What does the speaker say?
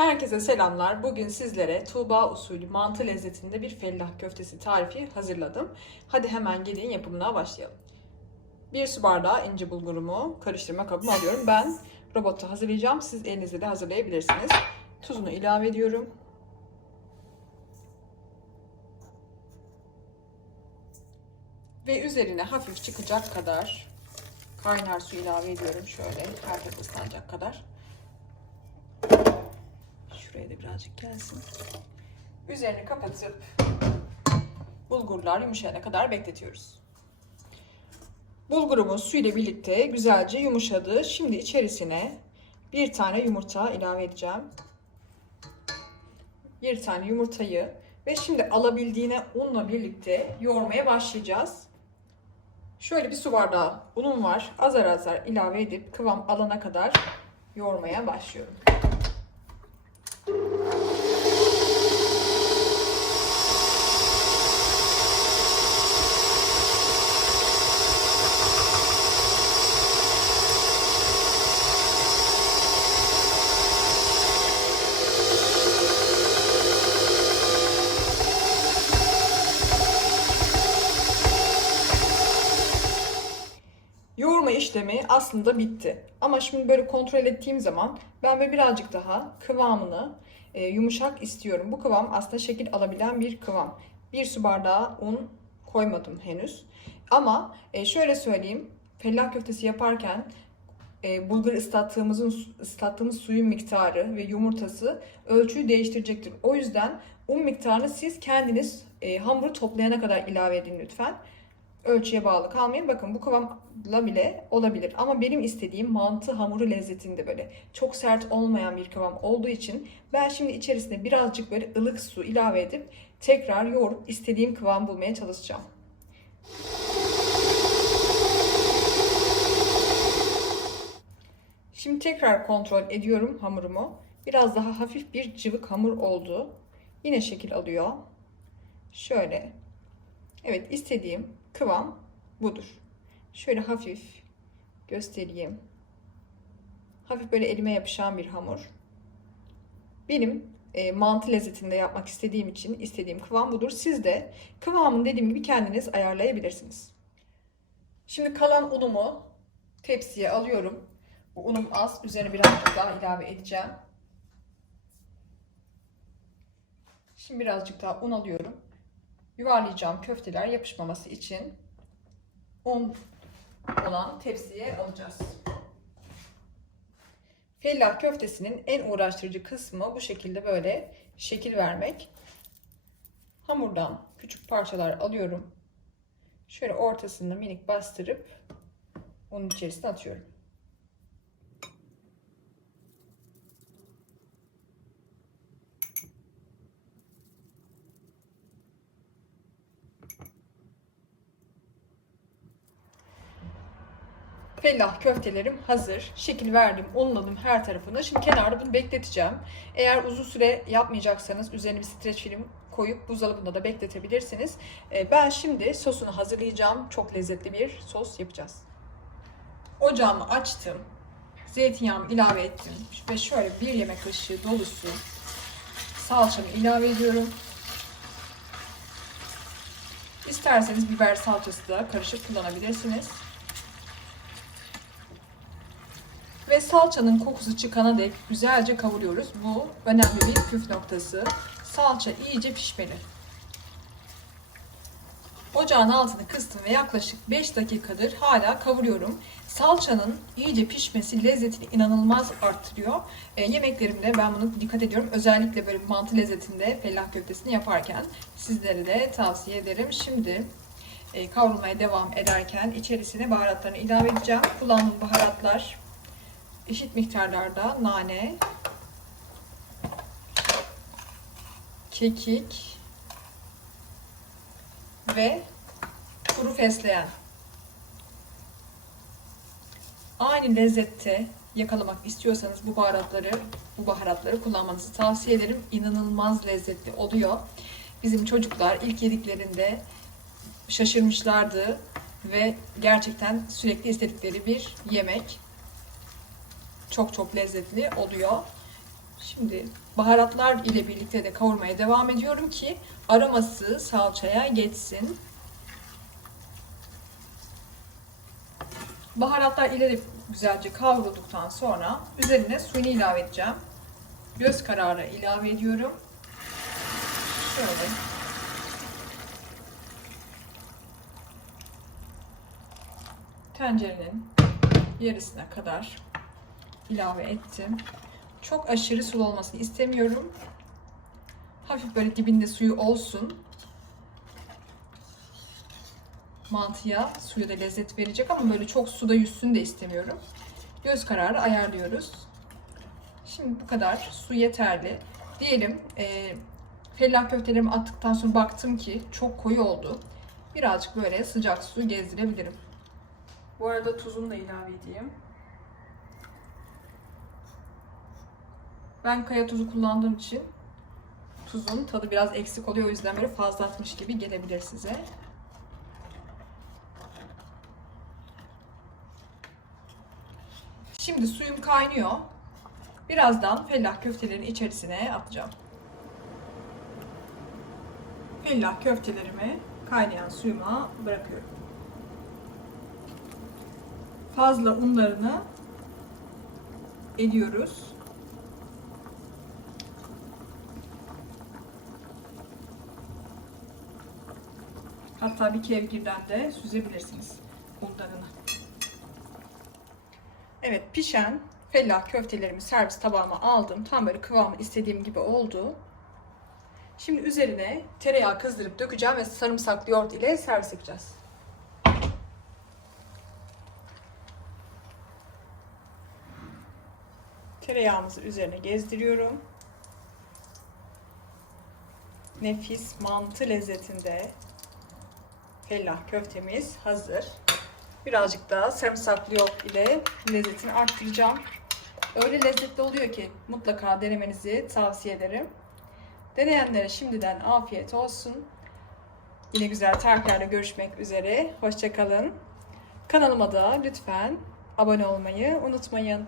Herkese selamlar. Bugün sizlere Tuğba usulü mantı lezzetinde bir fellah köftesi tarifi hazırladım. Hadi hemen gelin yapımına başlayalım. Bir su bardağı ince bulgurumu karıştırma kabıma alıyorum. Ben robotta hazırlayacağım. Siz elinizde de hazırlayabilirsiniz. Tuzunu ilave ediyorum. Ve üzerine hafif çıkacak kadar kaynar su ilave ediyorum. Şöyle her ıslanacak kadar. Şuraya da birazcık gelsin. Üzerini kapatıp bulgurlar yumuşayana kadar bekletiyoruz. Bulgurumuz su ile birlikte güzelce yumuşadı. Şimdi içerisine bir tane yumurta ilave edeceğim. Bir tane yumurtayı ve şimdi alabildiğine unla birlikte yoğurmaya başlayacağız. Şöyle bir su bardağı unum var. Azar azar ilave edip kıvam alana kadar yoğurmaya başlıyorum. İşlemi aslında bitti. Ama şimdi böyle kontrol ettiğim zaman ben böyle birazcık daha kıvamını e, yumuşak istiyorum. Bu kıvam aslında şekil alabilen bir kıvam. Bir su bardağı un koymadım henüz. Ama e, şöyle söyleyeyim. Fellah köftesi yaparken e, bulgur ıslattığımızın ıslattığımız suyun miktarı ve yumurtası ölçüyü değiştirecektir. O yüzden un miktarını siz kendiniz e, hamuru toplayana kadar ilave edin lütfen ölçüye bağlı kalmayın. Bakın bu kıvamla bile olabilir. Ama benim istediğim mantı hamuru lezzetinde böyle çok sert olmayan bir kıvam olduğu için ben şimdi içerisine birazcık böyle ılık su ilave edip tekrar yoğurup istediğim kıvam bulmaya çalışacağım. Şimdi tekrar kontrol ediyorum hamurumu. Biraz daha hafif bir cıvık hamur oldu. Yine şekil alıyor. Şöyle. Evet istediğim kıvam budur. Şöyle hafif göstereyim. Hafif böyle elime yapışan bir hamur. Benim e, mantı lezzetinde yapmak istediğim için istediğim kıvam budur. Siz de kıvamını dediğim gibi kendiniz ayarlayabilirsiniz. Şimdi kalan unumu tepsiye alıyorum. Bu unum az. Üzerine birazcık daha ilave edeceğim. Şimdi birazcık daha un alıyorum yuvarlayacağım köfteler yapışmaması için un olan tepsiye alacağız. Fellah köftesinin en uğraştırıcı kısmı bu şekilde böyle şekil vermek. Hamurdan küçük parçalar alıyorum. Şöyle ortasını minik bastırıp onun içerisine atıyorum. Fellah köftelerim hazır. Şekil verdim, unladım her tarafını. Şimdi kenarda bunu bekleteceğim. Eğer uzun süre yapmayacaksanız üzerine bir streç film koyup buzdolabında da bekletebilirsiniz. Ee, ben şimdi sosunu hazırlayacağım. Çok lezzetli bir sos yapacağız. Ocağımı açtım. Zeytinyağımı ilave ettim. Ve şöyle bir yemek kaşığı dolusu salçamı ilave ediyorum. İsterseniz biber salçası da karışık kullanabilirsiniz. Salçanın kokusu çıkana dek güzelce kavuruyoruz. Bu önemli bir püf noktası. Salça iyice pişmeli. Ocağın altını kıstım ve yaklaşık 5 dakikadır hala kavuruyorum. Salçanın iyice pişmesi lezzetini inanılmaz arttırıyor. E, yemeklerimde ben bunu dikkat ediyorum. Özellikle böyle mantı lezzetinde fellah köftesini yaparken sizlere de tavsiye ederim. Şimdi e, kavrulmaya devam ederken içerisine baharatlarını ilave edeceğim. Kullandığım baharatlar eşit miktarlarda nane, kekik ve kuru fesleğen. Aynı lezzette yakalamak istiyorsanız bu baharatları bu baharatları kullanmanızı tavsiye ederim. İnanılmaz lezzetli oluyor. Bizim çocuklar ilk yediklerinde şaşırmışlardı ve gerçekten sürekli istedikleri bir yemek çok çok lezzetli oluyor. Şimdi baharatlar ile birlikte de kavurmaya devam ediyorum ki aroması salçaya geçsin. Baharatlar ile de güzelce kavrulduktan sonra üzerine suyunu ilave edeceğim. Göz kararı ilave ediyorum. Şöyle. Tencerenin yarısına kadar ilave ettim. Çok aşırı sulu olmasını istemiyorum. Hafif böyle dibinde suyu olsun. Mantıya suyu da lezzet verecek ama böyle çok suda yüzsün de istemiyorum. Göz kararı ayarlıyoruz. Şimdi bu kadar su yeterli. Diyelim e, fellah köftelerimi attıktan sonra baktım ki çok koyu oldu. Birazcık böyle sıcak su gezdirebilirim. Bu arada tuzunu da ilave edeyim. Ben kaya tuzu kullandığım için tuzun tadı biraz eksik oluyor. O yüzden böyle fazla atmış gibi gelebilir size. Şimdi suyum kaynıyor. Birazdan fellah köftelerin içerisine atacağım. Fellah köftelerimi kaynayan suyuma bırakıyorum. Fazla unlarını ediyoruz. Hatta bir kevgirden de süzebilirsiniz unlarını. Evet pişen fellah köftelerimi servis tabağıma aldım. Tam böyle kıvamı istediğim gibi oldu. Şimdi üzerine tereyağı kızdırıp dökeceğim ve sarımsaklı yoğurt ile servis yapacağız. Tereyağımızı üzerine gezdiriyorum. Nefis mantı lezzetinde fellah köftemiz hazır. Birazcık daha sarımsaklı yoğurt ile lezzetini arttıracağım. Öyle lezzetli oluyor ki mutlaka denemenizi tavsiye ederim. Deneyenlere şimdiden afiyet olsun. Yine güzel tariflerle görüşmek üzere. Hoşçakalın. Kanalıma da lütfen abone olmayı unutmayın.